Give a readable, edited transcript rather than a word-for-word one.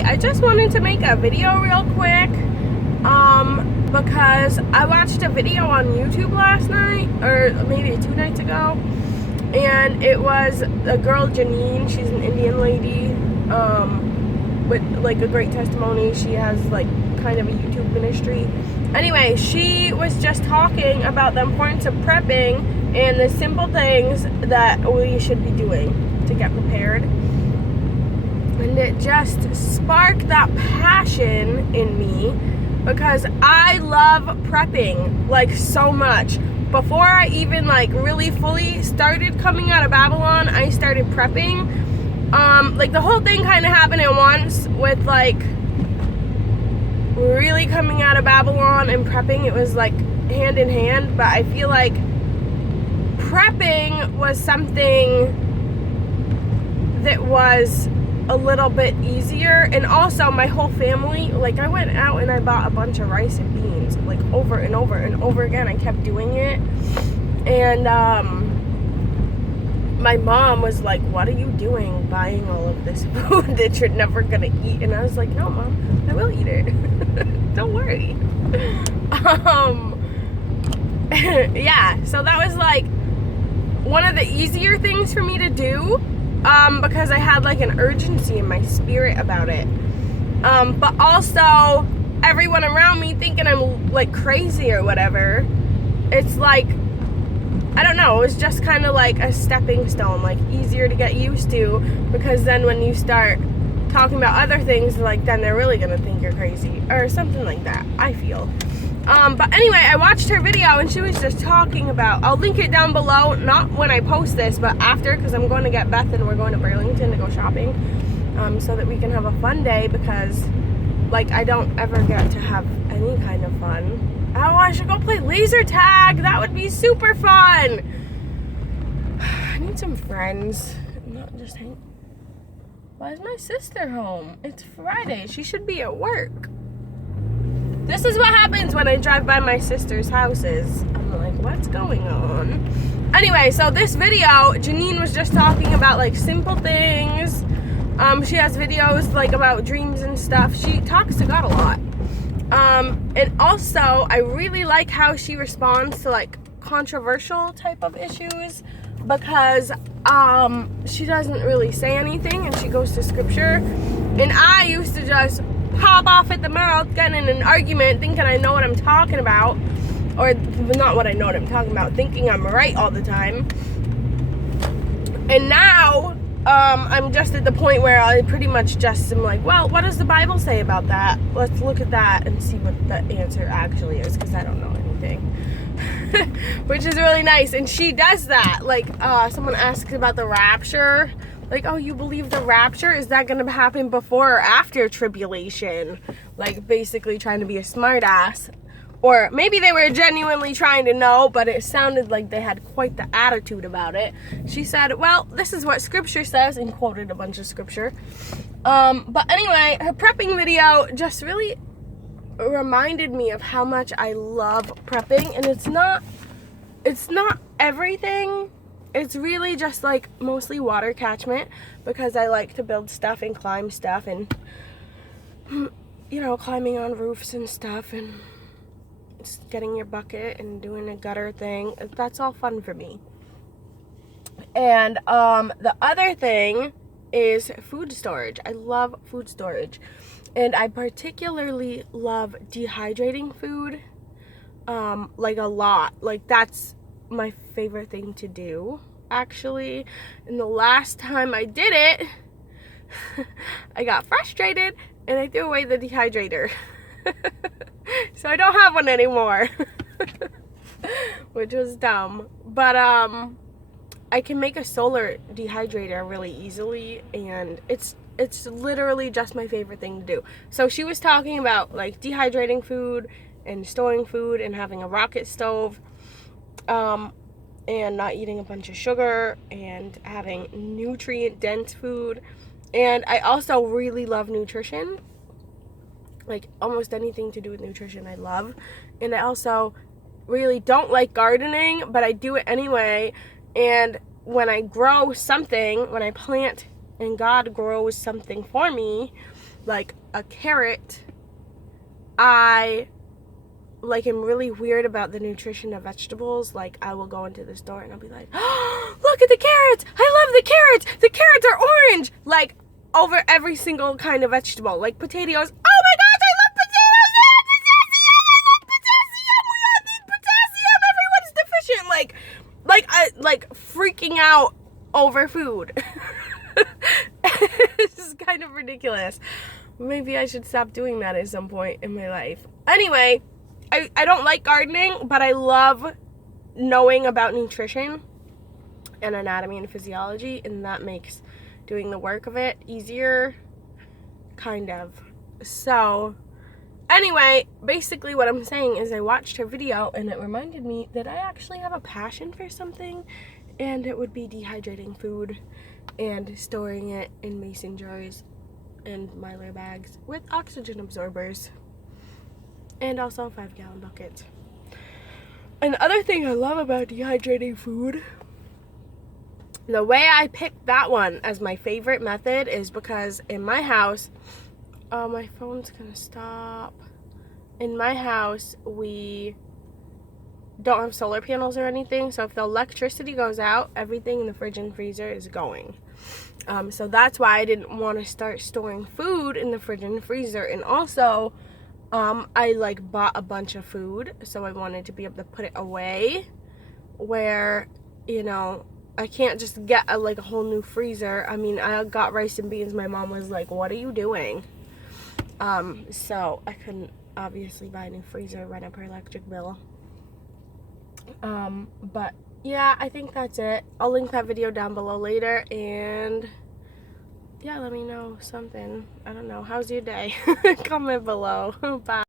Anyway, I just wanted to make a video real quick because I watched a video on YouTube last night, or maybe 2 nights ago, and it was a girl, Janine. She's an Indian lady with like a great testimony. She has like kind of a YouTube ministry. Anyway, she was just talking about the importance of prepping and the simple things that we should be doing to get prepared. And it just sparked that passion in me because I love prepping like so much. Before I even like really fully started coming out of Babylon, I started prepping. Like the whole thing kind of happened at once with like really coming out of Babylon and prepping. It was like hand in hand, but I feel like prepping was something that was a little bit easier. And also my whole family, like I went out and I bought a bunch of rice and beans like over and over and over again. I kept doing it, and my mom was like, what are you doing buying all of this food that you're never gonna eat? And I was like, no Mom, I will eat it. Don't worry. Yeah, so that was like one of the easier things for me to do, because I had like an urgency in my spirit about it. But also everyone around me thinking I'm like crazy or whatever. It's like, I don't know, it was just kind of like a stepping stone, like easier to get used to, because then when you start talking about other things, like then they're really gonna think you're crazy or something like that, I feel. But anyway, I watched her video and she was just talking about, I'll link it down below, not when I post this, but after, because I'm going to get Beth and we're going to Burlington to go shopping, so that we can have a fun day, because like I don't ever get to have any kind of fun. Oh, I should go play laser tag. That would be super fun. I need some friends. Not just hang. Why is my sister home? It's Friday. She should be at work. This is what happens when I drive by my sister's houses. I'm like, what's going on? Anyway, so this video, Janine was just talking about like simple things. She has videos like about dreams and stuff. She talks to God a lot. And also, I really like how she responds to like controversial type of issues, because she doesn't really say anything and she goes to scripture. And I used to just pop off at the mouth, get in an argument, thinking I know what I'm talking about, or not what I know what I'm talking about, thinking I'm right all the time. And now I'm just at the point where I pretty much just am like, well, what does the Bible say about that? Let's look at that and see what the answer actually is, because I don't know anything. Which is really nice. And she does that. Like, someone asks about the rapture. Like, oh, you believe the rapture? Is that going to happen before or after tribulation? Like, basically trying to be a smart ass. Or maybe they were genuinely trying to know, but it sounded like they had quite the attitude about it. She said, well, this is what scripture says, and quoted a bunch of scripture. But anyway, her prepping video just really reminded me of how much I love prepping. And it's not everything. It's really just like mostly water catchment, because I like to build stuff and climb stuff and, you know, climbing on roofs and stuff, and just getting your bucket and doing a gutter thing. That's all fun for me. And the other thing is food storage. I love food storage. And I particularly love dehydrating food, like a lot. Like that's my favorite thing to do, actually. And the last time I did it, I got frustrated and I threw away the dehydrator. So I don't have one anymore. Which was dumb. But I can make a solar dehydrator really easily, and it's literally just my favorite thing to do. So she was talking about like dehydrating food and storing food and having a rocket stove, and not eating a bunch of sugar and having nutrient dense food. And I also really love nutrition. Like almost anything to do with nutrition I love. And I also really don't like gardening, but I do it anyway. And when I grow something, when I plant and God grows something for me, like a carrot, I like am really weird about the nutrition of vegetables. Like, I will go into the store and I'll be like, oh, look at the carrots! I love the carrots! The carrots are orange! Like, over every single kind of vegetable. Like potatoes. Oh my gosh, I love potatoes! I love potassium! I love potassium! Everyone's deficient. Like freaking out over food. This is kind of ridiculous. Maybe I should stop doing that at some point in my life. Anyway, I don't like gardening, but I love knowing about nutrition and anatomy and physiology, and that makes doing the work of it easier, kind of. So, anyway, basically what I'm saying is I watched her video and it reminded me that I actually have a passion for something, and it would be dehydrating food and storing it in mason jars and Mylar bags with oxygen absorbers, and also a 5-gallon bucket. And the other thing I love about dehydrating food, the way I picked that one as my favorite method is because in my house, my phone's gonna stop. In my house, we don't have solar panels or anything, so if the electricity goes out, everything in the fridge and freezer is going. So that's why I didn't want to start storing food in the fridge and freezer. And also, I like bought a bunch of food, so I wanted to be able to put it away where, you know, I can't just get a whole new freezer. I mean, I got rice and beans. My mom was like, what are you doing? So I couldn't obviously buy a new freezer, run up her electric bill. But yeah, I think that's it. I'll link that video down below later, and yeah, let me know something. I don't know. How's your day? Comment below. Bye.